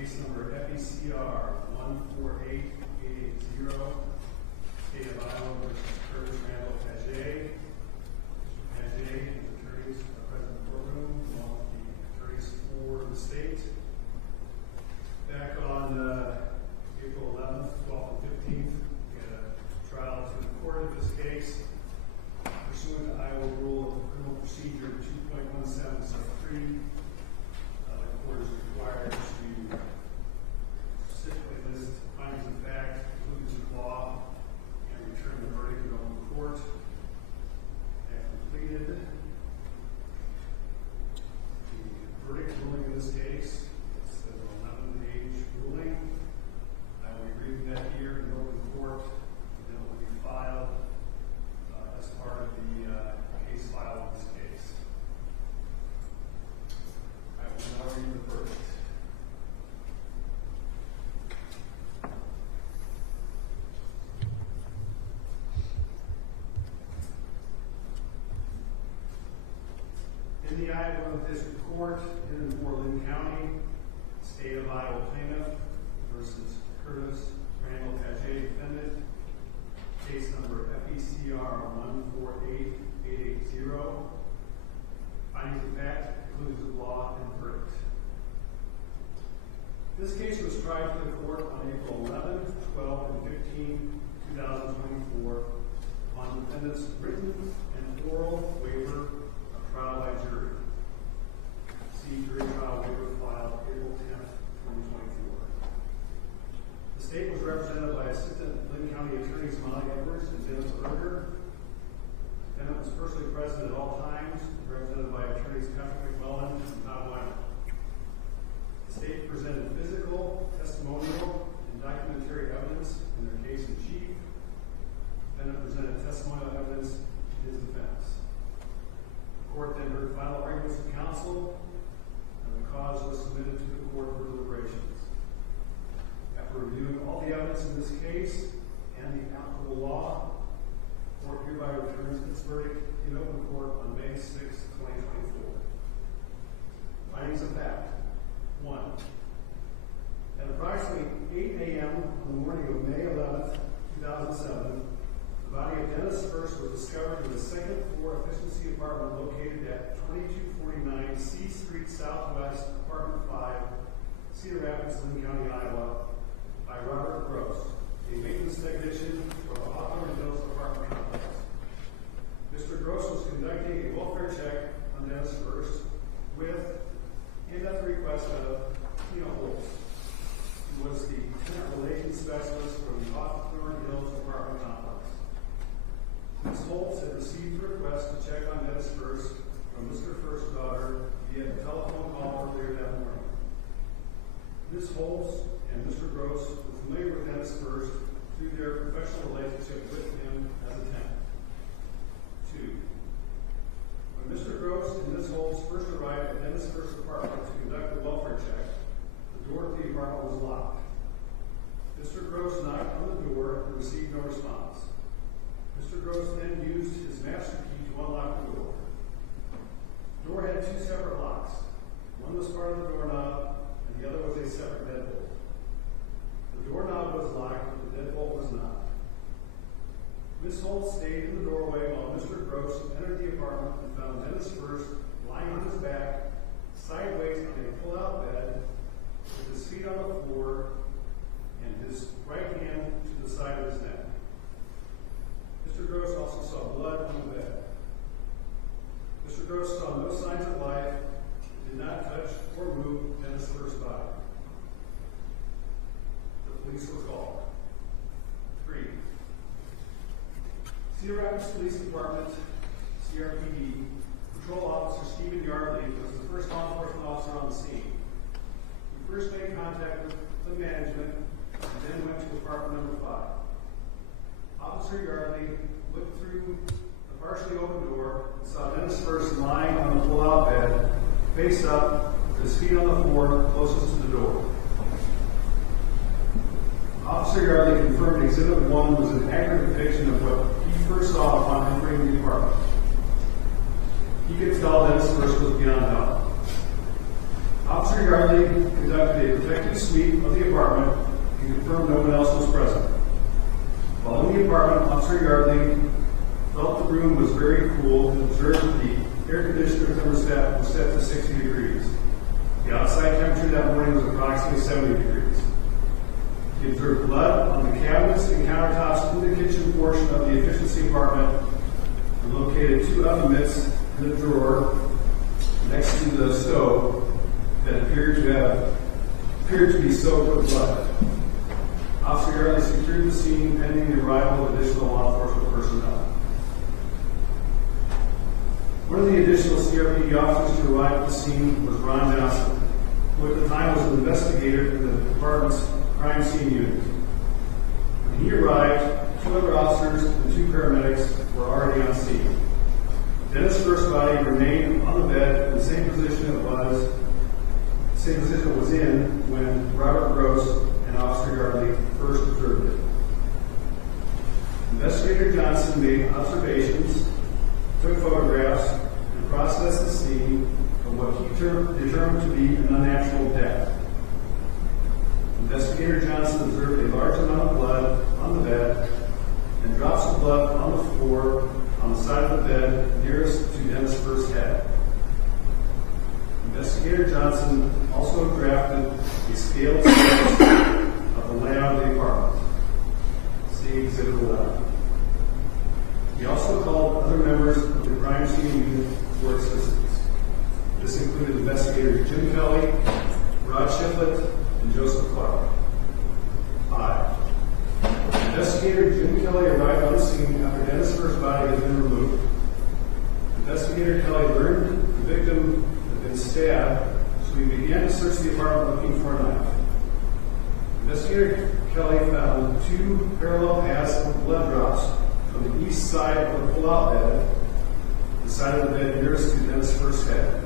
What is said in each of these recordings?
Case number FECR 148880, State of Iowa versus Curtis Randall Padgett. Padgett and his attorneys are present in the courtroom, along with the attorneys for the state. Back on April 11th, 12th, and 15th, we had a trial to the court of this case. Pursuant to Iowa Rule of Criminal Procedure 2.17 sub 3, the court is required to specifically list findings of fact, conclusions of law, and return the verdict to open court. That completed. The verdict ruling in this case, it's an 11-page ruling. I will be reading that here in open court, and then it will be filed as part of the case file of this case. I will now read the verdict. In the Iowa District Court in Lynn County, State of Iowa plaintiff versus Curtis Randall Padgett defendant. Case number FECR 148880. Findings of fact, conclusions of law, and verdict. This case was tried for the court on April 11, 12, and 15, 2024 on defendant's written and oral waiver of trial by jury. See jury trial waiver filed April 10th, 2024. The state was represented by Assistant Lynn County Attorneys Molly Edwards and Dennis Berger. The defendant was personally present at all times, represented by attorneys Patrick McMullen and Todd Weiner. The state presented physical, testimonial, and documentary evidence in their case in chief. The defendant presented testimonial evidence in his defense. The court then heard final arguments of counsel, and the cause was submitted to the court for deliberations. After reviewing all the evidence in this case and the applicable law, the court hereby returns its verdict in open court on May 6, 2024. Findings of fact. 1. At approximately 8 a.m. on the morning of May 11, 2007, the body of Dennis First was discovered in the second floor efficiency apartment located at 2249 C Street Southwest, Apartment 5, Cedar Rapids, Lynn County, Iowa, by Robert Gross, a maintenance technician for the Hawthorne Hills apartment complex. Mr. Gross was conducting a welfare check on Dennis First with and at the request of Tina Holtz, who was the tenant relations specialist for the Hawthorne Hills apartment complex. Ms. Holtz had received a request to check on Dennis First from Mr. First's daughter via a telephone call earlier that morning. Ms. Holtz and Mr. Gross were familiar with Dennis First through their professional relationship with him as a tenant. 2. When Mr. Gross and Ms. Holtz first arrived at Dennis First's apartment to conduct a welfare check, the door to the apartment was locked. Mr. Gross knocked on the door and received no response. Mr. Gross then used his master key to unlock the door. The door had 2 separate locks. One was part of the doorknob, and the other was a separate deadbolt. The doorknob was locked, but the deadbolt was not. Ms. Holtz stayed in the doorway while Mr. Gross entered the apartment and found Dennis First lying on his back, sideways on a pull-out bed, with his feet on the floor and his right hand to the side of his neck. Mr. Gross also saw blood on the bed. Mr. Gross saw no signs of life, did not touch or move Dennis First's body. The police were called. 3. Cedar Rapids Police Department, CRPD, Patrol Officer Stephen Yardley was the first law enforcement officer on the scene. He first made contact with the management and then went to apartment number 5. Officer Yardley looked through the partially open door and saw Dennis First lying on the pull-out bed, face up, with his feet on the floor closest to the door. Officer Yardley confirmed Exhibit 1 was an accurate depiction of what he first saw upon entering the apartment. He could tell Dennis First was beyond help. Officer Yardley conducted a protective sweep of the apartment and confirmed no one else was present. While in the apartment, Officer Yardley felt the room was very cool and observed that the air conditioner thermostat was set to 60 degrees. The outside temperature that morning was approximately 70 degrees. He observed blood on the cabinets and countertops in the kitchen portion of the efficiency apartment and located 2 oven mitts in the drawer next to the stove that appeared to be soaked with blood. Officer Yardley secured the scene pending the arrival of additional law enforcement personnel. One of the additional CRPD officers to arrive at the scene was Ron Johnson, who at the time was an investigator in the department's crime scene unit. When he arrived, 2 other officers and 2 paramedics were already on scene. Dennis' first body remained on the bed in the same position it was in when Robert Gross and Officer Yardley first observed it. Investigator Johnson made observations, took photographs, and processed the scene of what he determined to be an unnatural death. Investigator Johnson observed a large amount of blood on the bed and drops of blood on the floor on the side of the bed nearest to Dennis' first head. Investigator Johnson also drafted a scaled sketch of the layout of the apartment. See Exhibit 11. He also called other members of the crime scene unit for assistance. This included investigators Jim Kelly, Rod Shiflett, and Joseph Clark. 5. Investigator Jim Kelly arrived on the scene after Dennis' first body had been removed. Investigator Kelly learned the victim had been stabbed, so he began to search the apartment looking for a knife. Investigator Kelly found 2 parallel paths of blood drops from the east side of the pull-out bed, the side of the bed nearest to Dennis' first head,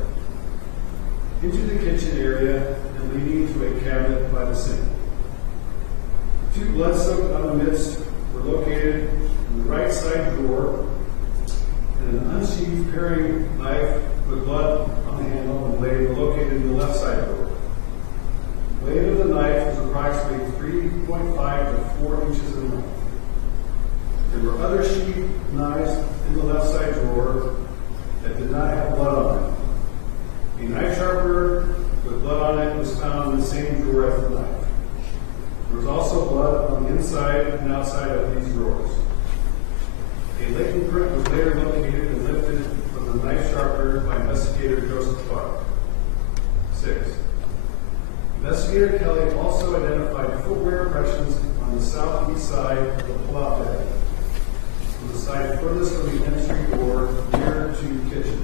into the kitchen area and leading to a cabinet by the sink. 2 blood-soaked oven mitts were located in the right side drawer, and an unsheathed paring knife with blood on the handle and blade were located in the left side drawer. The blade of the knife was approximately 3.5 to 4 inches in length. There were other sheath knives in the left side drawer that did not have blood on them. A knife sharpener with blood on it was found in the same drawer as the knife. There was also blood on the inside and outside of these drawers. A latent print was later located and lifted from the knife sharpener by investigator Joseph Clark. 6. Investigator Kelly also identified footwear impressions on the southeast side of the pull-out bed, on the side furthest from the entry door near to the kitchen.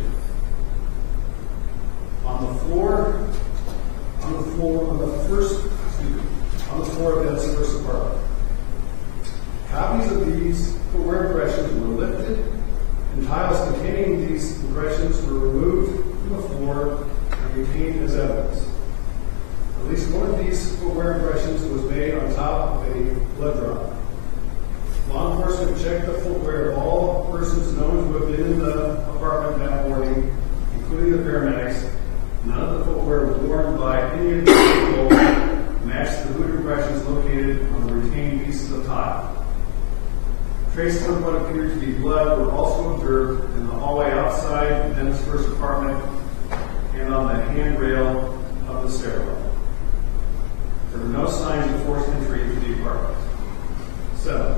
On the floor of Dennis' first apartment. Copies of these footwear impressions were lifted, and tiles containing these impressions were removed from the floor and retained as evidence. At least one of these footwear impressions was made on top of a blood drop. Law enforcement checked the footwear of all persons known to have been in the apartment that morning, including the paramedics. None of the footwear was worn by any of the people matched the boot impressions located on the retained pieces of tile. Traces of what appeared to be blood were also observed in the hallway outside Dennis' first apartment and on the handrail of the stairwell. There were no signs of forced entry into the apartment. 7.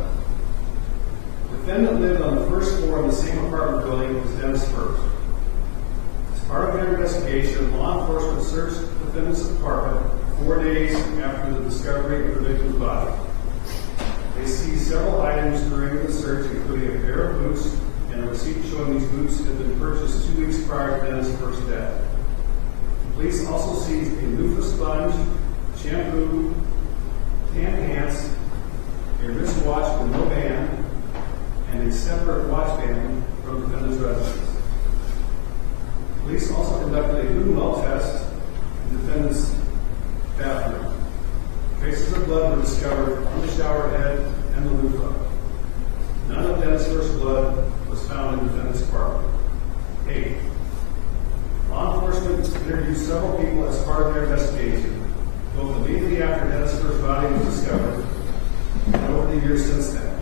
The defendant lived on the first floor of the same apartment building as Dennis' first. As part of their investigation, law enforcement searched the defendant's apartment 4 days after the discovery of the victim's body. They seized several items during the search, including a pair of boots and a receipt showing these boots had been purchased 2 weeks prior to Dennis' first death. The police also seized a loofah sponge, shampoo, tan pants, a wristwatch with no band, and a separate watch band from the defendant's residence. Police also conducted a lumen well test in the defendant's bathroom. Traces of blood were discovered on the shower head and the loofah. None of Dennis' first blood was found in the defendant's apartment. 8. Law enforcement interviewed interviewed several people as part of their investigation, both immediately after Dennis' first body was discovered and over the years since then.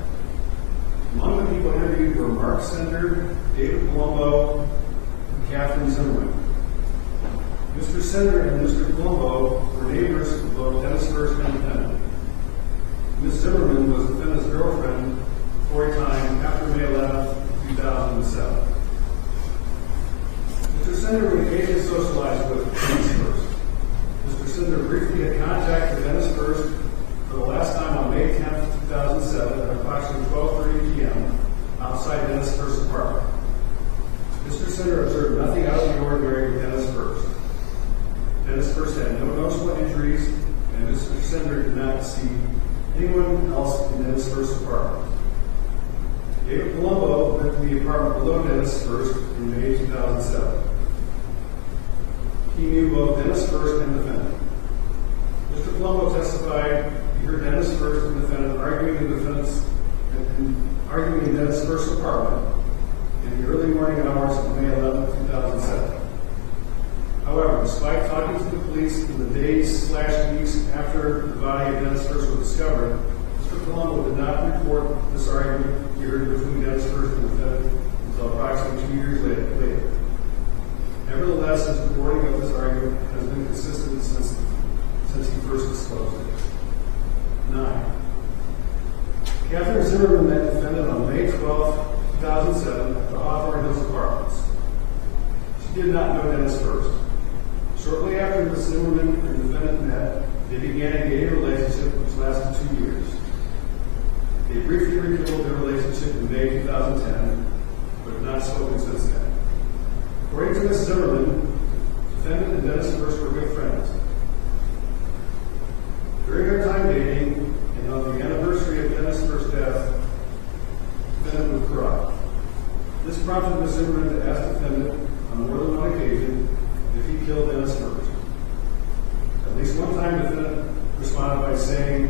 Among the people interviewed were Mark Sender, David Colombo, and Catherine Zimmerman. Mr. Sender and Mr. Colombo were neighbors of both Dennis First and the defendant. Ms. Zimmerman was the defendant's girlfriend for a time after May 11, 2007. Mr. Sender would occasionally socialize with Dennis First. Mr. Sender briefly had contact with Dennis First for the last time on May 10, 2007 at approximately 12:30 p.m. outside Dennis First's apartment. Mr. Sender observed nothing out of the ordinary with Dennis First. Dennis First had no noticeable injuries, and Mr. Sender did not see anyone else in Dennis First's apartment. David Colombo went to the apartment below Dennis First in May 2007. He knew both Dennis First and the defendant. Mr. Colombo testified he heard Dennis First and the defendant arguing in Dennis First's apartment in the early morning hours of May 11, 2007. However, despite talking to the police in the days/weeks after the body of Dennis First was discovered, Mr. Colombo did not report this argument he heard between Dennis First and the defendant until approximately 2 years later. Nevertheless, his reporting of this argument has been consistent since he first disclosed it. 9. Catherine Zimmerman met the defendant on May 12, 2007 at the Hawthorne Hills Apartments. She did not know Dennis First. Shortly after Ms. Zimmerman and the defendant met, they began a gay relationship which lasted 2 years. They briefly rekindled their relationship in May 2010, but have not spoken since then. According to Ms. Zimmerman, the defendant and Dennis First were good friends. During their time dating, and on the anniversary of Dennis First's death, the defendant would cry. This prompted Ms. Zimmerman to ask the defendant on more than one occasion if he killed Dennis First. At least one time, the defendant responded by saying,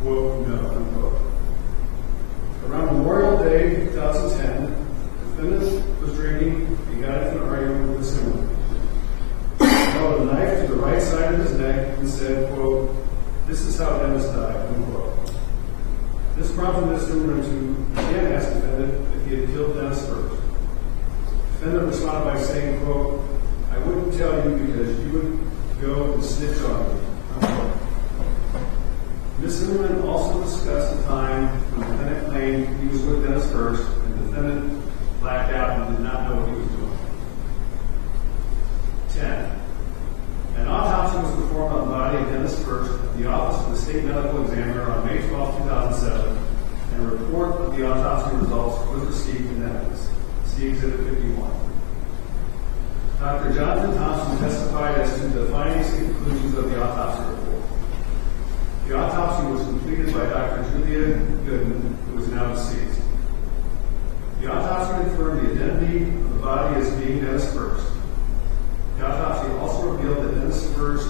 quote, no, unquote. Around Memorial Day 2010, the defendant was drinking and got into an argument with Ms. Zimmerman. He held a knife to the right side of his neck and said, quote, this is how Dennis died, unquote. This prompted Ms. Zimmerman to again ask the defendant if he had killed Dennis First. The defendant responded by saying, quote, I wouldn't tell you because you would go and snitch on me, unquote. Ms. Zimmerman also discussed the time when the defendant claimed he was with Dennis First and the defendant blacked out and did not know what he was doing. 10. An autopsy was performed on the body of Dennis First at the office of the state medical examiner on May 12, 2007, and a report of the autopsy results was received in evidence. See Exhibit 51. Dr. Jonathan Thompson testified as to the findings and conclusions of the autopsy report. The autopsy was completed by Dr. Julia Gooden, who is now deceased. The autopsy confirmed the identity of the body as being Dennis First. The autopsy also revealed that Dennis First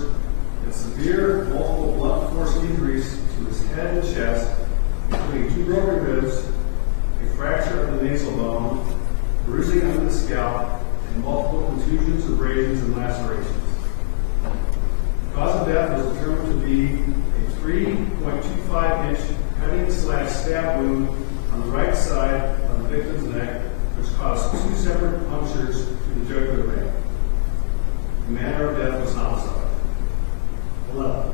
had severe multiple blunt force injuries to his head and chest, including 2 broken ribs, a fracture of the nasal bone, bruising under the scalp, and multiple contusions, abrasions, and lacerations. The cause of death was determined to be a 3.25-inch cutting/stab wound on the right side of the victim's neck, which caused 2 separate punctures to the jugular vein. The manner of death was homicide. 11.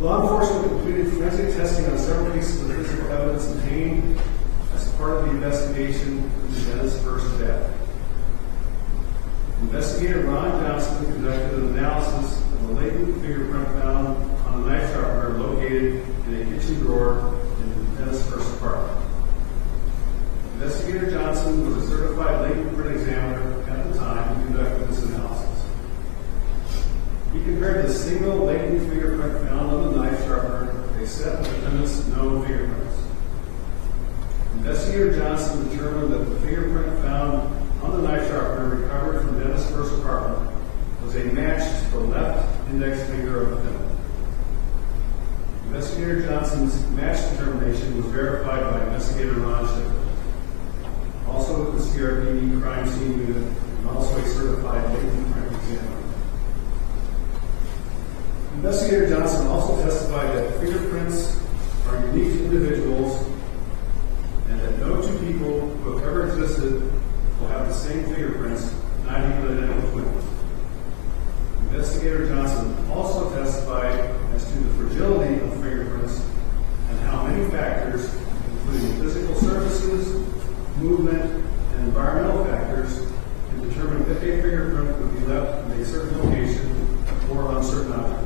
Law enforcement completed forensic testing on several pieces of physical evidence obtained as part of the investigation into Dennis First's death. Investigator Ron Johnson conducted an analysis of the latent fingerprint found on the knife sharpener located in a kitchen drawer in Dennis First's apartment. Investigator Johnson was a certified latent print examiner at the time who conducted this analysis. He compared the single latent fingerprint found on the knife sharpener with a set of the defendant's known fingerprints. Investigator Johnson determined that the fingerprint found on the knife sharpener recovered from Dennis First's apartment was a match to the left index finger of the defendant. Investigator Johnson's match determination was verified by Investigator Ron Shepard, also with the CRPD crime scene unit, and also a certified latent print examiner. Investigator Johnson also testified that fingerprints are unique to individuals and that no two people who have ever existed will have the same fingerprints, not even identical twins. Investigator Johnson also testified as to the fragility of fingerprints and how many factors, including physical surfaces, movement, and environmental factors, can determine if a fingerprint would be left in a certain location or on certain objects.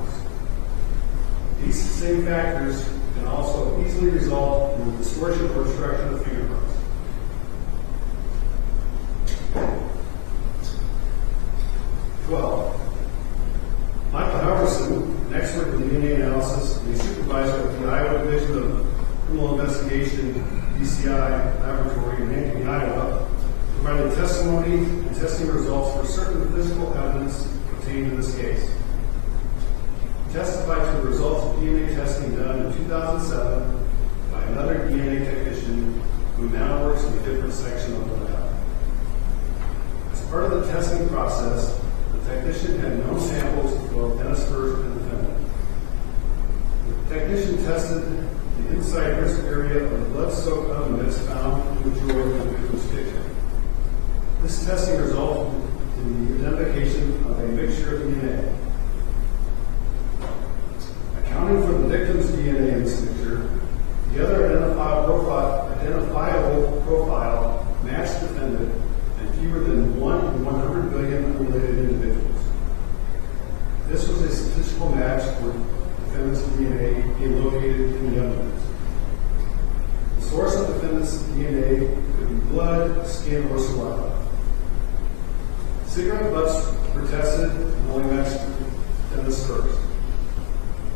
These same factors can also easily result in the distortion or destruction of fingerprints. 12. Michael Halverson, an expert in DNA analysis and a supervisor of the Iowa Division of Criminal Investigation, DCI Laboratory in Ankeny, Iowa, provided testimony and testing results for certain physical evidence obtained in this case. He testified to the results of DNA testing done in 2007 by another DNA technician who now works in a different section of the lab. As part of the testing process, the technician had known samples of both Dennis First and the defendant. The technician tested the inside wrist area of the blood-soaked oven mitts found in the drawer of the victim's kitchen. This testing resulted in the identification of a mixture of DNA. Accounting for the victim's DNA in this mixture, the other identifiable profile matched the defendant and fewer than 1 in 100 billion unrelated individuals. This was a statistical match for defendant's DNA being located in the evidence. The source of defendant's DNA could be blood, skin, or saliva. Cigarette butts were tested and only matched Dennis First.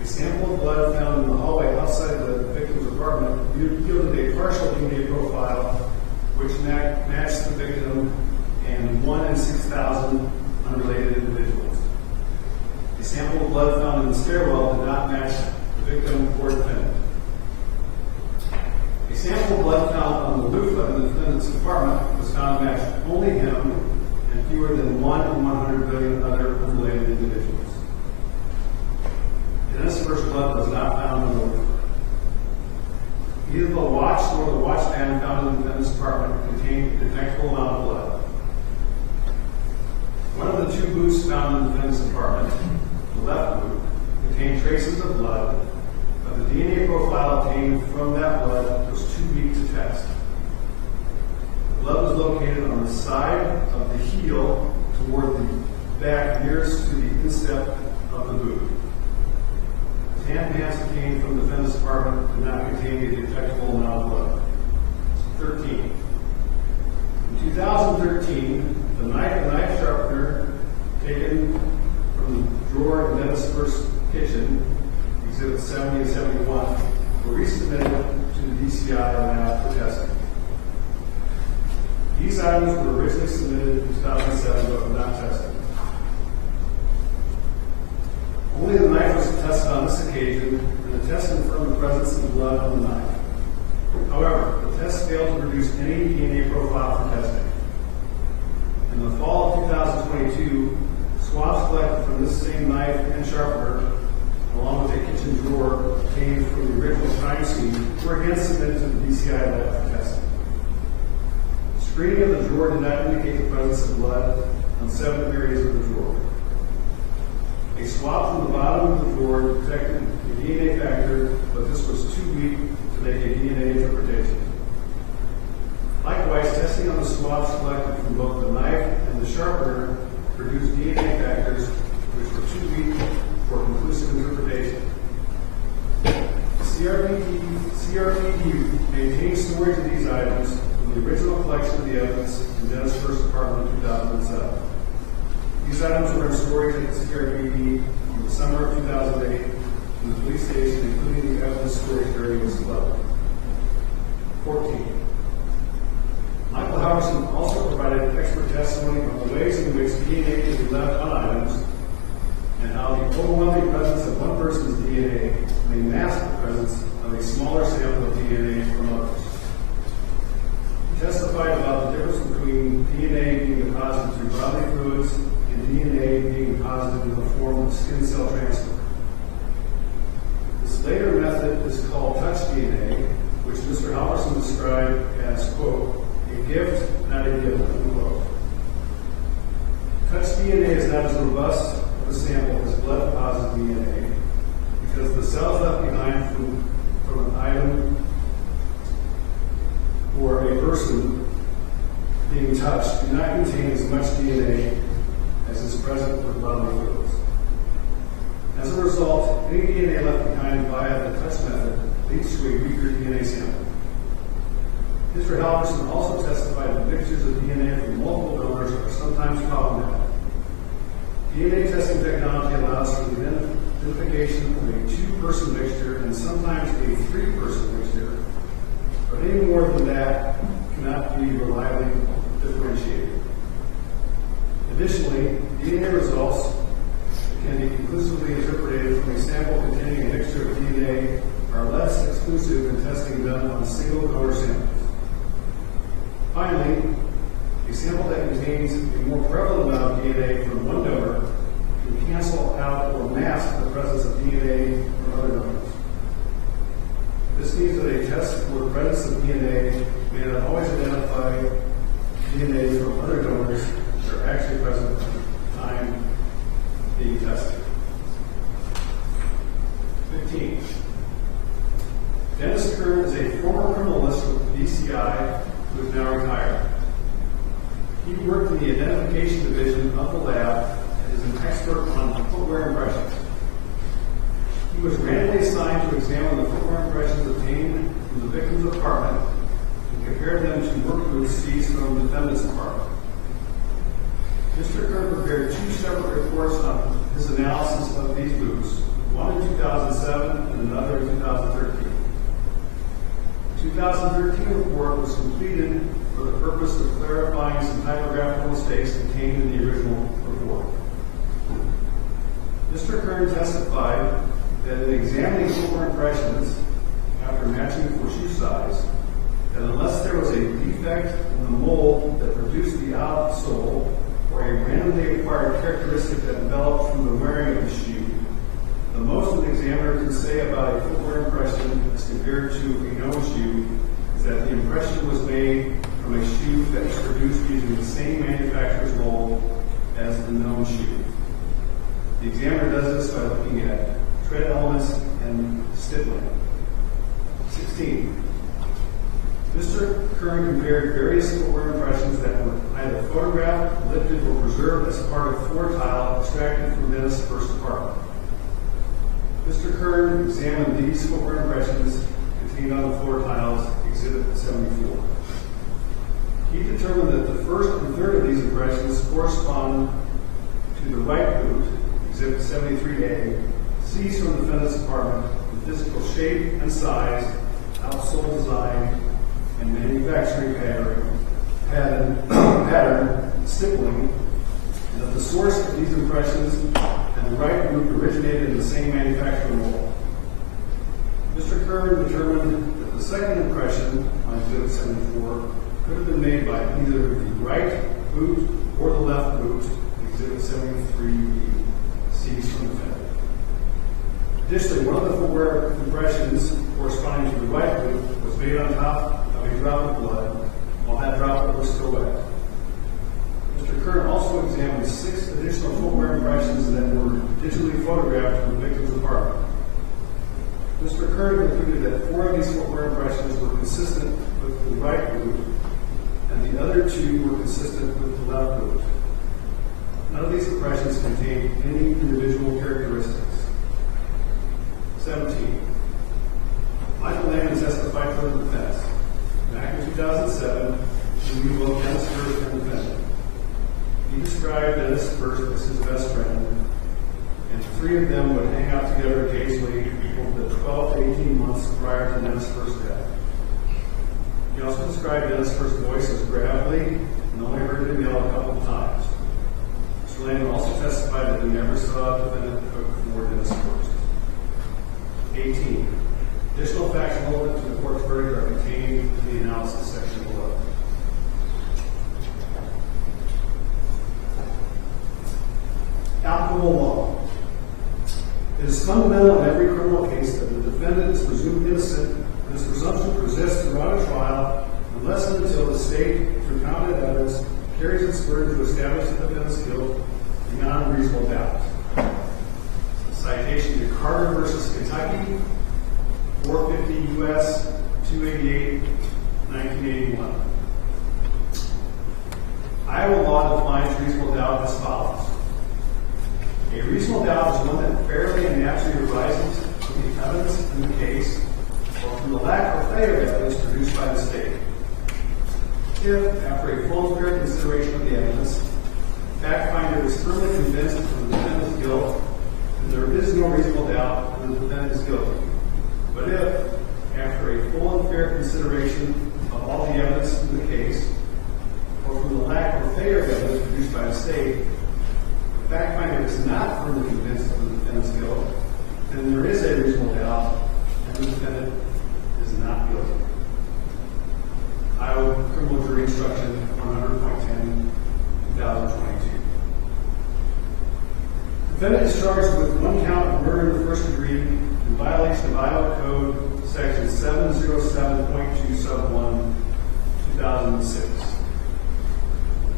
A sample of blood found in the hallway outside the victim's apartment yielded a partial DNA profile which matched the victim and 1 in 6,000 unrelated individuals. A sample of blood found in the stairwell did not match the victim or defendant. A sample of blood found on the roof of the defendant's apartment was found to match only him and fewer than 1 in 100 billion other unrelated individuals. Dennis First's blood was not found on the roof. Neither the watch nor the watch band found in the defendant's apartment contained a detectable amount of blood. One of the two boots found in the defendant's apartment, the left boot, contained traces of blood, but the DNA profile obtained from that blood was too weak to test. The blood was located on the side of the heel toward the back nearest to the instep of the boot. The tan pants obtained from the defendant's apartment did not contain a detectable amount of blood. 13. In 2013, the knife sharpener taken from the drawer in Dennis First's kitchen, Exhibits 70 and 71, were resubmitted to the DCI lab for testing. These items were originally submitted in 2007 but were not tested. Only the knife was tested on this occasion, and the test confirmed the presence of blood on the knife. However, the test failed to produce any DNA profile for testing. In the fall of 2022, swabs collected from this same knife and sharpener, along with a kitchen drawer obtained from the original crime scene, were again submitted to the DCI lab for testing. The screening of the drawer did not indicate the presence of blood on 7 areas of the drawer. A swab from the bottom of the drawer detected a DNA factor, but this was too weak to make a DNA interpretation. Likewise, testing on the swabs collected from both the knife and the sharpener produced DNA factors which were too weak for conclusive interpretation. CRPD maintained storage of these items from the original collection of the evidence in Dennis First's apartment in 2007. These items were in storage at the CRPD from the summer of 2008 in the police station, including the evidence storage area was closed. 14. Michael Halverson also provided expert testimony on the ways in which DNA can be left on items and how the overwhelming presence of one person's DNA may mask the presence of a smaller sample of DNA from others. He testified about the difference between DNA being deposited through bodily fluids and DNA being deposited in the form of skin cell transfer. described as, quote, a gift, not a gift, unquote. Touch DNA is not as robust of a sample as blood-positive DNA because the cells left behind from an item or a person being touched do not contain as much DNA as is present with bodily fluids. As a result, any DNA left behind via the touch method leads to a weaker DNA sample. Mr. Halverson also testified that mixtures of DNA from multiple donors are sometimes problematic. DNA testing technology allows for the identification of a two-person mixture and sometimes a three-person mixture, but any more than that cannot be reliably differentiated. Additionally, DNA results that can be conclusively interpreted from a sample containing a mixture of DNA are less exclusive than testing done on single donor samples. Finally, a sample that contains a more prevalent amount of DNA from one donor can cancel out or mask the presence of DNA from other donors. This means that a test for the presence of DNA may not always identify DNA from other donors that are actually present at the time being tested. 15. Dennis Kern is a former criminalist with BCI who is now retired. He worked in the identification division of the lab and is an expert on footwear impressions. He was randomly assigned to examine the footwear impressions obtained from the victim's apartment and compare them to work boots seized from the defendant's apartment. Mr. Kern prepared two separate reports on his analysis of these boots, one in 2007 and another in 2013. The 2013 report was completed for the purpose of clarifying some typographical mistakes contained in the original report. Mr. Kern testified that in examining footwear impressions after matching for shoe size, that unless there was a defect in the mold that produced the outsole or a randomly acquired characteristic that developed from the wearing of the shoe, the most an examiner can say about a footwear impression as compared to a known shoe is that the impression was made from a shoe that was produced using the same manufacturer's mold as the known shoe. The examiner does this by looking at tread elements and stippling. 16. Mr. Kern compared various footwear impressions that were either photographed, lifted, or preserved as part of floor tile extracted from Dennis' first apartment. Mr. Kern examined these footwear impressions contained on the floor tiles, Exhibit 74. He determined that the first and third of these impressions correspond to the right boot, Exhibit 73A, seized from the defendant's apartment, the physical shape and size, outsole design, and manufacturing pattern, stippling, and that the source of these impressions and the right boot originated in the same manufacturing mold. Mr. Kern determined that the second impression on Exhibit 74 could have been made by either the right boot or the left boot, Exhibit 73B, seized from the defendant. Additionally, one of the footwear impressions corresponding to the right boot was made on top of a drop of blood, while that droplet was still wet. Mr. Kern also examined 6 additional footwear impressions that were digitally photographed from the victim's apartment. Mr. Kern concluded that 4 of these footwear impressions were consistent with the right boot, and the other 2 were consistent with the left boot. None of these impressions contained any individual characteristics. 17. Michael Lehman testified for the defense. Back in 2007, he knew both Dennis first and the defendant. He described Dennis first as his best friend, and the 3 of them would hang out together occasionally over the 12 to 18 months prior to Dennis' first death. He also described Dennis' first voice as gravelly and only heard him yell a couple of times. Mr. Lehman also testified that he never saw the defendant cook before Dennis' first. 18. Additional facts relevant to the court's verdict are contained in the analysis section below. Applicable law. It is fundamental in every criminal case that the defendant is presumed innocent, and this presumption persists throughout a trial unless and until the state, through competent evidence, carries its burden to establish the defendant's guilt beyond a reasonable doubt. Citation to Carter versus Kentucky, 450 U.S. 288, 1981. Iowa law defines reasonable doubt as follows. A reasonable doubt is one that fairly and naturally arises from the evidence in the case or from the lack or failure of evidence produced by the state. If, after a full and fair consideration of the evidence, the fact finder is firmly convinced of the defendant's guilt, then there is no reasonable doubt that the defendant is guilty. But if, after a full and fair consideration of all the evidence in the case, or from the lack or failure of evidence produced by the state, the fact finder is not firmly convinced of the defendant's guilt, then there is a reasonable doubt and the defendant is not guilty. Iowa Criminal Jury Instruction 100.10, 2022. Defendant is charged with one count of murder in the first degree in violation of Iowa Code Section 707.2 sub 1, 2006.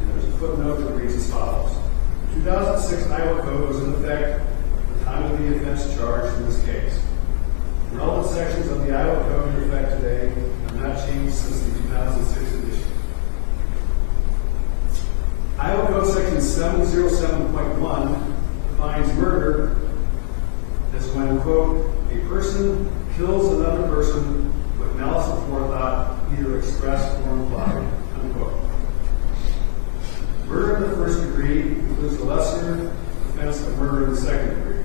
And there's a footnote that reads as follows. 2006 Iowa Code was in effect at the time of the offense charged in this case. Relevant sections of the Iowa Code in effect today have not changed since the 2006 edition. Iowa Code Section 707.1 defines murder as when, quote, a person kills another person with malice aforethought, either expressed or implied, unquote. Murder in the first degree includes the lesser offense of murder in the second degree.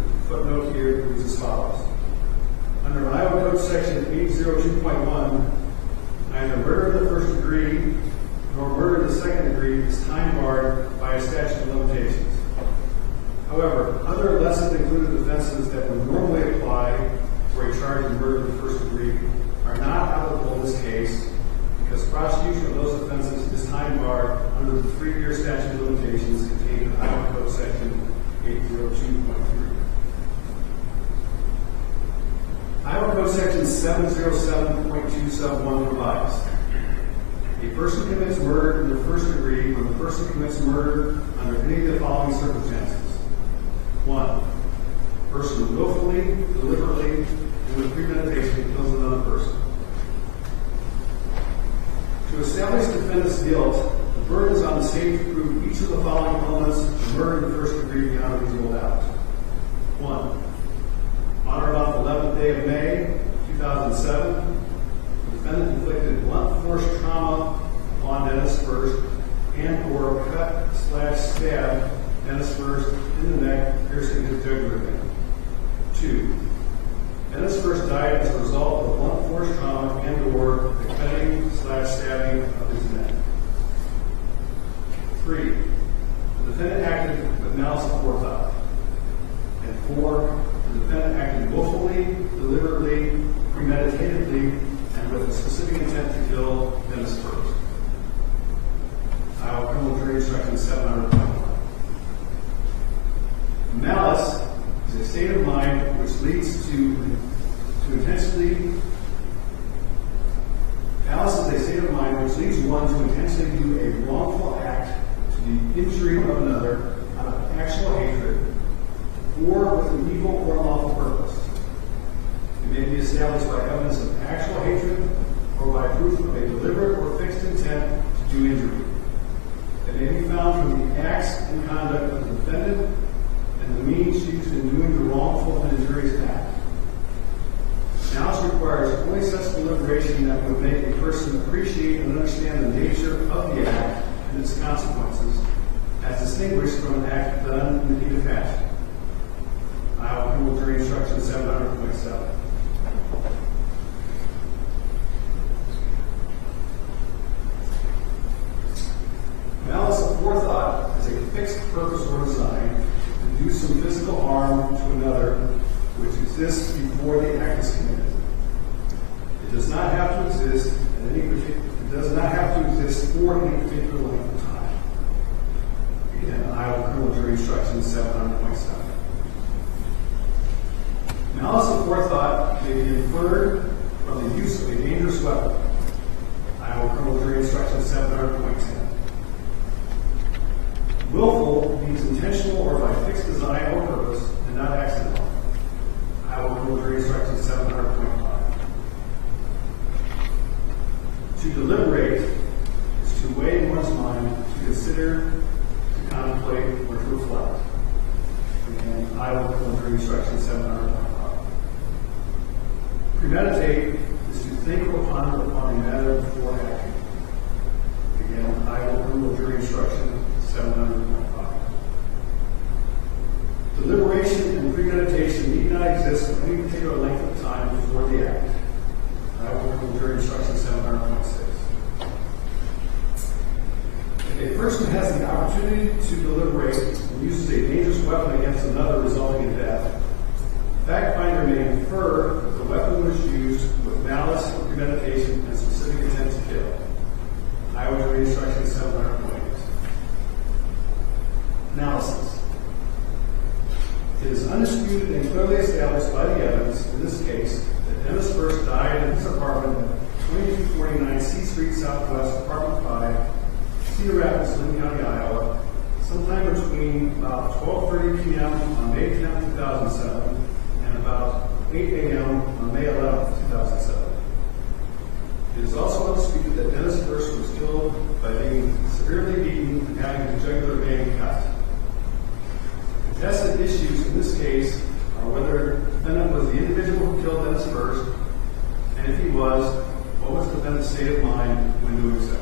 The footnote here reads as follows. Under Iowa Code Section 802.1, neither murder in the first degree nor murder in the second degree is time barred by a statute of limitations. However, other lesser included offenses that would normally apply for a charge of murder in the first degree are not applicable in this case because prosecution of those offenses is time barred under the 3-year statute of limitations contained in Iowa Code Section 802.3. Iowa Code Section 707.2 sub 1 provides a person commits murder in the first degree when the person commits murder under any of the following circumstances. 1. A person willfully, deliberately, and with premeditation kills another person. To establish the defendant's guilt, the burden is on the state to prove each of the following elements of murder in the first degree beyond a reasonable doubt. 1. On or about the 11th day of May, 2007, the defendant inflicted blunt force trauma upon Dennis First and or cut/stab Dennis First in the neck, piercing his jugular vein. 2. Dennis First died as a result of blunt force trauma and or the cutting/stabbing of his neck. 3. The defendant acted with malice aforethought. And 4. The defendant acted willfully, deliberately, premeditatedly, and with a specific intent to kill Dennis First. Iowa Criminal Jury Instruction 700.1. Malice is a state of mind which leads to intensely. Malice is a state of mind which leads one to intensely do a wrongful act to the injury of another out of actual hatred or with an evil or unlawful purpose. It may be established by evidence of actual hatred or by proof of a deliberate or fixed intent to do injury. It may be found from the acts and conduct of the defendant and the means used in doing the wrongful and injurious act. Malice requires only such deliberation that would make a person appreciate and understand the nature of the act and its consequences, as distinguished from an act done in the heat of passion. Iowa Criminal Jury Instruction 700.7. Malice aforethought is a fixed purpose or design to do some physical harm to another which exists before the act is committed. It does not have to exist at any particular. It does not have to exist for any particular length of time. Again, Iowa Criminal Jury Instruction 700.7. Malice aforethought may be inferred from the use of a dangerous weapon. Iowa Criminal Jury Instruction 700.10. Willful means intentional or by fixed design or purpose and not accidental. Iowa Criminal Jury Instruction 700.5. To deliberate is to weigh in one's mind, to consider, to contemplate, or to reflect. Again, Iowa Criminal Jury Instruction 700.5. Premeditate is to think or ponder upon a matter before acting. Again, Iowa Criminal Jury Instruction 700.5. Deliberation and premeditation need not exist for any particular length of time before the act. Iowa Criminal Jury Instruction 700.6. If a person has the opportunity to deliberate and uses a dangerous weapon against another resulting in death, the fact finder may infer that the weapon was used with malice or premeditation and specific intent to kill. Iowa Jury Instruction 700.8. Analysis. It is undisputed and clearly established by the evidence, in this case, that Dennis first died in his apartment at 2249 C Street Southwest, Apartment 5, Cedar Rapids, Linn County, Iowa, sometime between about 12:30 p.m. on May 10, 2007, and about 8 a.m. on May 11, 2007. It is also undisputed that Dennis first was killed by being severely beaten and having his jugular vein cut. Contested issues in this case are whether the defendant was the individual who killed Dennis first, and if he was, what was the defendant's state of mind when doing so?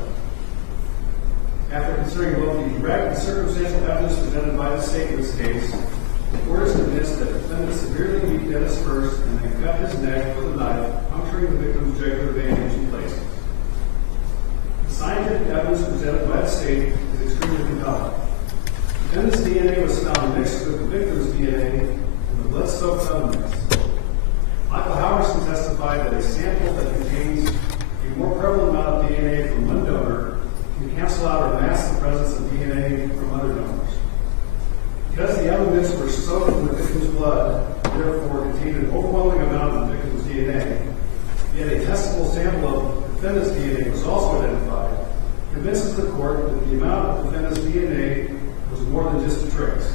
After considering both the direct and circumstantial evidence presented by the state in this case, the court is convinced that the defendant severely beat Dennis first and then cut his neck with a knife, puncturing the victim's jugular vein in 2 places. The scientific evidence presented by the state is extremely compelling. The defendant's DNA was found mixed with the victim's DNA in the blood-soaked oven mix. Michael Howerson testified that a sample that contains a more prevalent amount of DNA from one donor can cancel out or mask the presence of DNA from other donors. Because the oven mitts were soaked in the victim's blood, and therefore contained an overwhelming amount of the victim's DNA, yet a testable sample of the defendant's DNA was also identified, convinces the court that the amount of the defendant's DNA was more than just a trace.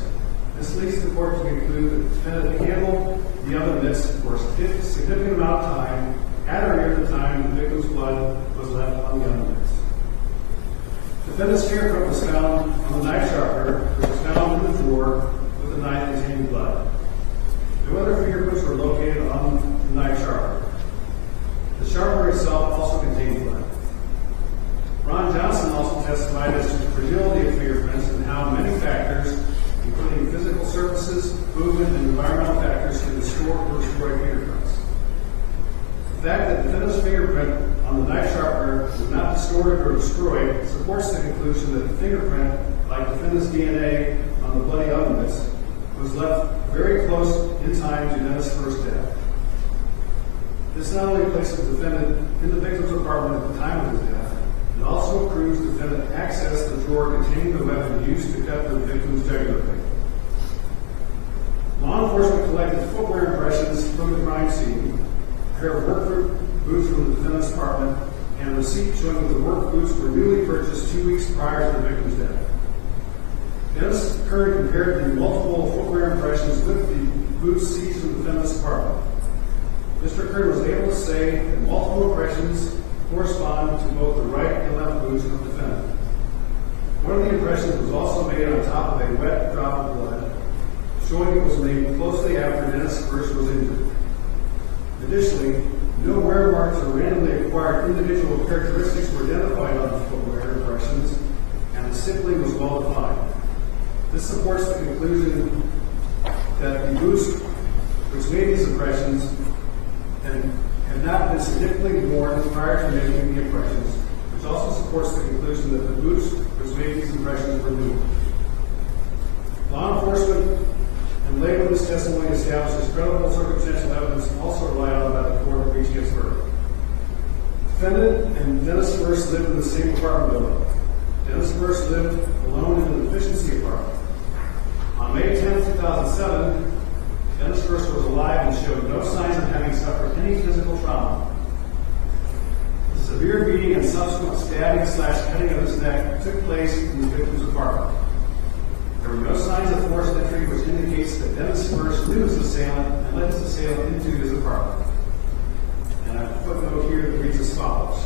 This leads the court to conclude that the defendant handled the oven mitts for a significant amount of time, at or near the time the victim's blood was left on the oven mitts. The defendant's fingerprint was found on the knife sharpener, which was found in the drawer with the knife containing blood. No other fingerprints were located on the knife sharpener. The sharpener itself also contained blood. Ron Johnson also testified as to the fragility of fingerprints and how many factors, including physical surfaces, movement, and environmental factors, can distort or destroy fingerprints. The fact that the defendant's fingerprint on the knife sharpener was not distorted or destroyed supports the conclusion that the fingerprint, like the defendant's DNA on the bloody oven mitts, was left very close in time to Dennis' first death. This not only places the defendant in the victim's apartment at the time of his death, it also proves the defendant accessed the drawer containing the weapon used to cut the victim's jugular vein. Law enforcement collected footwear impressions from the crime scene, a pair of work boots from the defendant's apartment, and a receipt showing that the work boots were newly purchased 2 weeks prior to the victim's death. Dennis Curry compared the multiple footwear impressions with the boots seized from the defendant's apartment. Mr. Curry was able to say that multiple impressions correspond to both the right and left boots of the defendant. One of the impressions was also made on top of a wet drop of blood, showing it was made closely after Dennis first was injured. Additionally, no wear marks or randomly acquired individual characteristics were identified on the footwear impressions, and the stippling was well defined. This supports the conclusion that the boots which made these impressions had not been significantly worn prior to making the impressions, which also supports the conclusion that the boots which made these impressions were new. Law enforcement and lay witness testimony establishes credible circumstantial evidence also relied on by the court to reach its verdict. Defendant and Dennis first lived in the same apartment building. Dennis first lived alone in the deficiency apartment. On May 10, 2007, Dennis first was alive and showed no signs of having suffered any physical trauma. stabbing / cutting of his neck took place in the victim's apartment. There were no signs of forced entry, which indicates that Dennis first knew his assailant and led his assailant into his apartment. And I have a footnote here that reads as follows.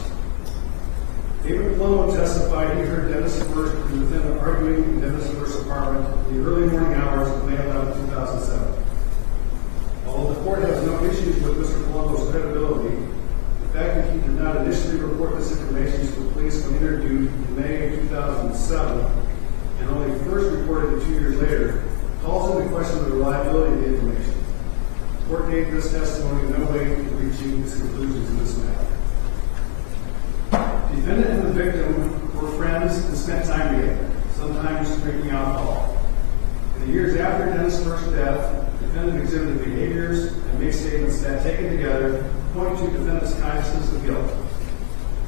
David Palumbo testified he heard Dennis first and the defendant arguing in Dennis first's apartment in the early morning hours of May 11, 2007. Although the court has no issues with Mr. Palumbo's credibility, the fact that he did not initially report this information to the police when interviewed in May 2007 and only first reported it 2 years later calls into question the reliability of the information. The court gave this testimony no weight in reaching its conclusions in this matter. The defendant and the victim were friends and spent time together, sometimes drinking alcohol. In the years after Dennis' first death, the defendant exhibited behaviors and made statements that, taken together, point to the defendant's consciousness of guilt.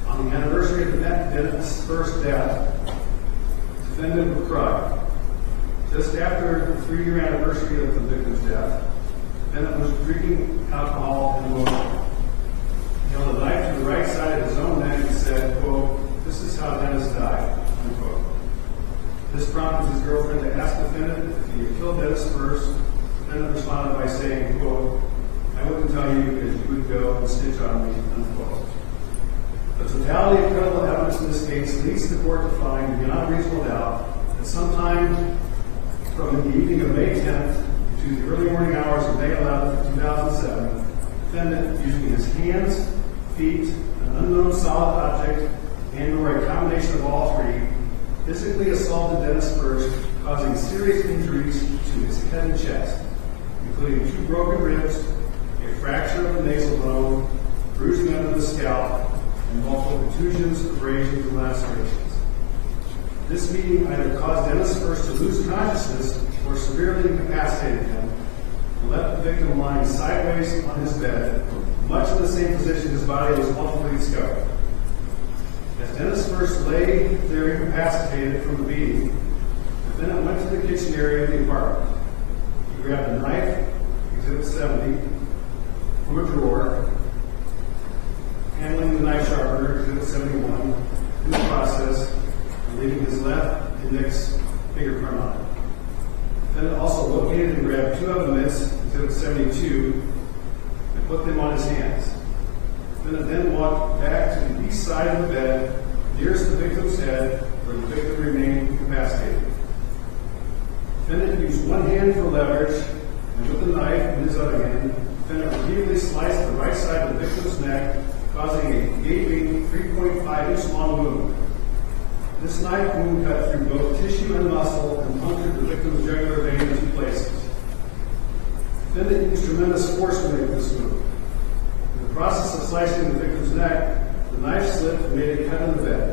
On the anniversary of Dennis' first death, the defendant would cry. Just after the 3-year anniversary of the victim's death, the defendant was drinking alcohol and emotional. He held a knife to the right side of his own neck and said, quote, "This is how Dennis died," unquote. This prompted his girlfriend to ask the defendant if he had killed Dennis first. The defendant responded by saying, quote, "I wouldn't tell you because you would go and snitch on me," unquote. The totality of credible evidence in this case leads the court to find, beyond reasonable doubt, that sometime from the evening of May 10th to the early morning hours of May 11th, 2007, the defendant, using his hands, feet, an unknown solid object, and/or a combination of all three, physically assaulted Dennis first, causing serious injuries to his head and chest, including 2 broken ribs, a fracture of the nasal bone, bruising under the scalp, and multiple contusions, abrasions, and lacerations. This beating either caused Dennis first to lose consciousness or severely incapacitated him, and left the victim lying sideways on his bed, much in the same position his body was ultimately discovered. As Dennis first lay there incapacitated from the beating, the defendant went to the kitchen area of the apartment. He grabbed a knife, Exhibit 70, from a drawer, handling the knife sharpener, Exhibit 71, in the process, and leaving his left index fingerprint on it. The defendant also located and grabbed 2 other mitts, Exhibit 72, and put them on his hands. The defendant then walked back to the east side of the bed, nearest the victim's head, where the victim remained incapacitated. The defendant used one hand for leverage, and with the knife in his other hand, the defendant repeatedly sliced the right side of the victim's neck, causing a gaping 3.5-inch long wound. This knife wound cut through both tissue and muscle and punctured the victim's jugular vein in 2 places. The defendant used tremendous force to make this move. In the process of slicing the victim's neck, the knife slipped and made a cut in the bed,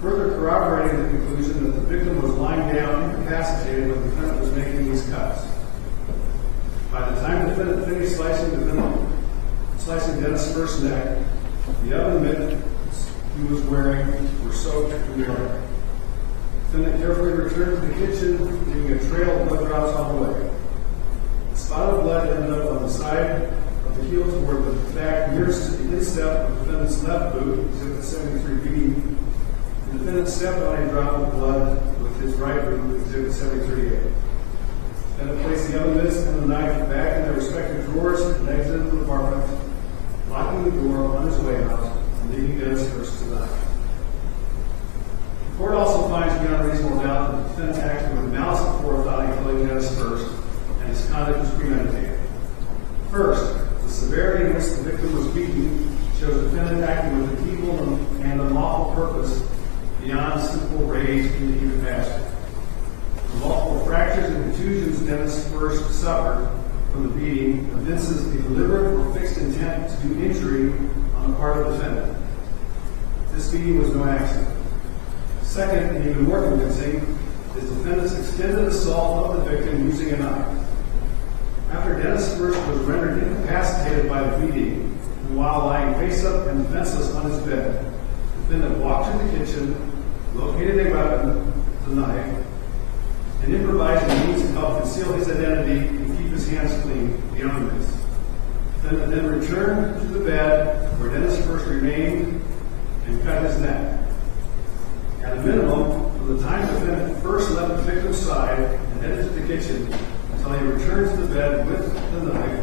further corroborating the conclusion that the victim was lying down incapacitated when the defendant was making these cuts. By the time the defendant finished slicing Dennis' first neck, the other mitts he was wearing were soaked in blood. The defendant carefully returned to the kitchen, leaving a trail of blood drops on the way. The spot of blood ended up on the side of the heel toward the back nearest to the instep of the defendant's left boot, Exhibit 73B. The defendant stepped on a drop of blood with his right boot, Exhibit 73A. The defendant placed the other mitts and the knife back in their respective drawers and exited the apartment, locking the door on his way out and leaving Dennis first to die. The court also finds beyond reasonable doubt that the defendant acted with malice aforethought in killing Dennis first, and his conduct was premeditated. First, the severity in which the victim was beaten shows the defendant acting with an evil and unlawful purpose beyond simple rage in the heat of passion. The multiple fractures and contusions Dennis first suffered from the beating evinces a deliberate or fixed intent to do injury on the part of the defendant. This beating was no accident. Second, and even more convincing, is the defendant's extended assault of the victim using a knife. After Dennis first was rendered incapacitated by the beating, and while lying face up and defenseless on his bed, the defendant walked to the kitchen, located a weapon, the knife, and improvised a means to help conceal his identity and keep his hands clean beyond this. The defendant then returned to the bed where Dennis first remained and cut his neck. the time the defendant first left the victim's side and headed to the kitchen until he returned to the bed with the knife,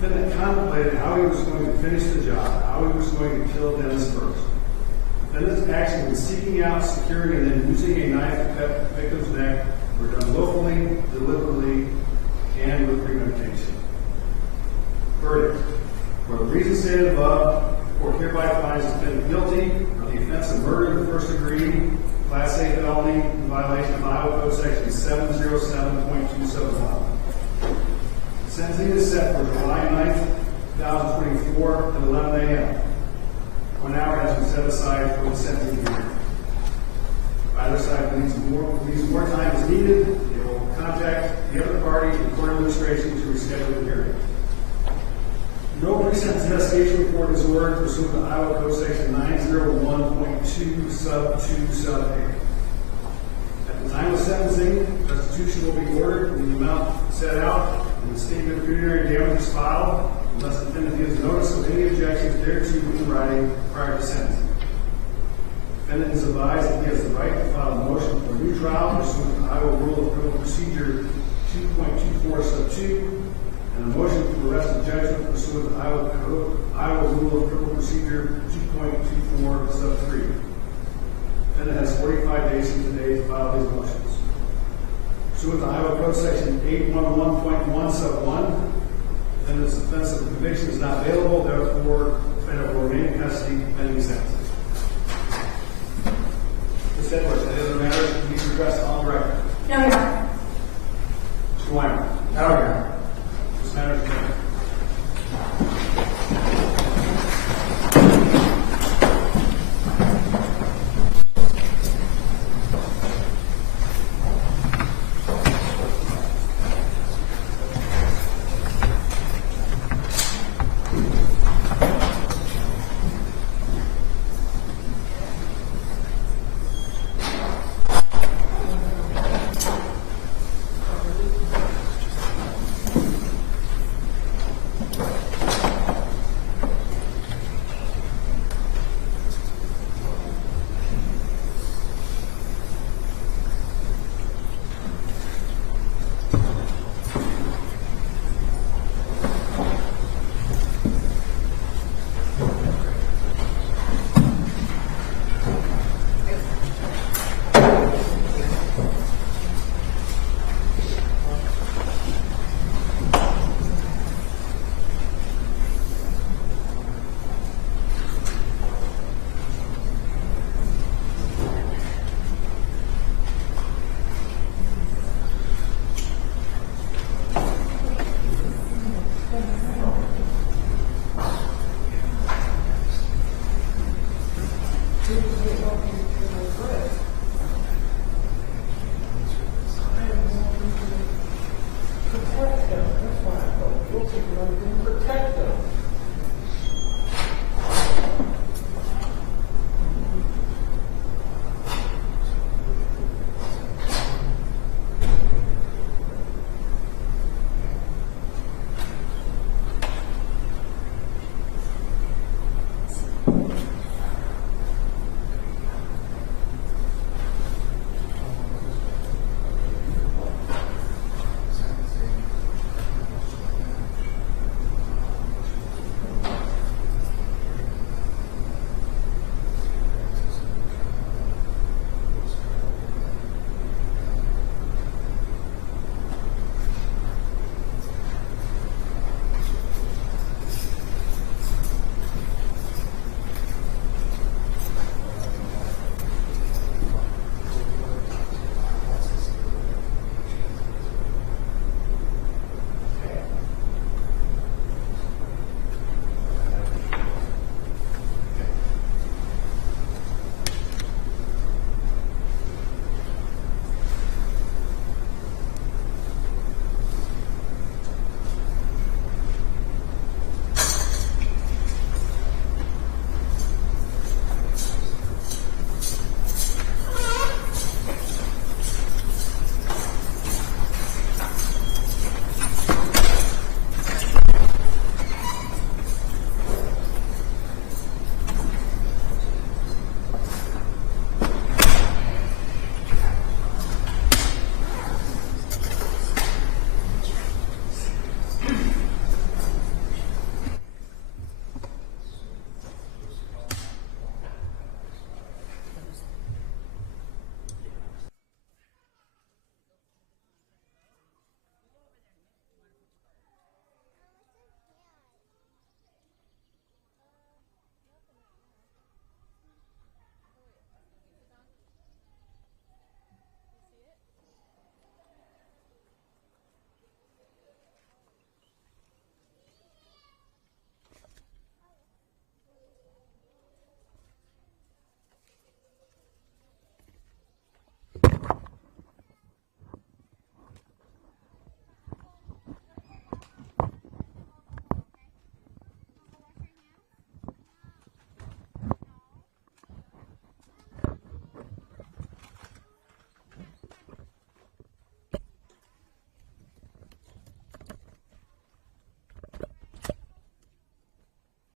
the defendant contemplated how he was going to finish the job, how he was going to kill Dennis first. The defendant's actions in seeking out, securing, and then using a knife to cut the victim's neck were done willfully, deliberately, and with premeditation. Verdict. For the reasons stated above, the court hereby finds the defendant guilty of the offense of murder in the first degree, Class A felony, in violation of Iowa Code Section 707.271. Sentencing is set for July 9th, 2024 at 11 a.m. 1 hour has been set aside for the sentencing hearing. If either side believes more time is needed, they will contact the other party and court administration to reschedule the hearing. No pre-sentence investigation report is ordered pursuant to Iowa Code Section 901.2 sub 2 sub A. At the time of sentencing, restitution will be ordered in the amount set out in the statement of pecuniary damages filed, unless the defendant gives notice of any objections thereto in writing prior to sentencing. The defendant is advised that he has the right to file a motion for a new trial pursuant to Iowa Rule of Criminal Procedure 2.24 sub 2, and a motion for arrest of judgment pursuant to Iowa Rule of Criminal Procedure 2.24 sub 3. The defendant has 45 days from today to file his motions. Pursuant to Iowa Code Section 811.1 sub 1, the defendant's offense of conviction is not available, therefore, the defendant will remain in custody pending sentencing. Ms. Edwards, any other matters to be addressed on the record? No, Your Honor. Mr. Weimer? No, Your Honor. This matter is adjourned. Protect them.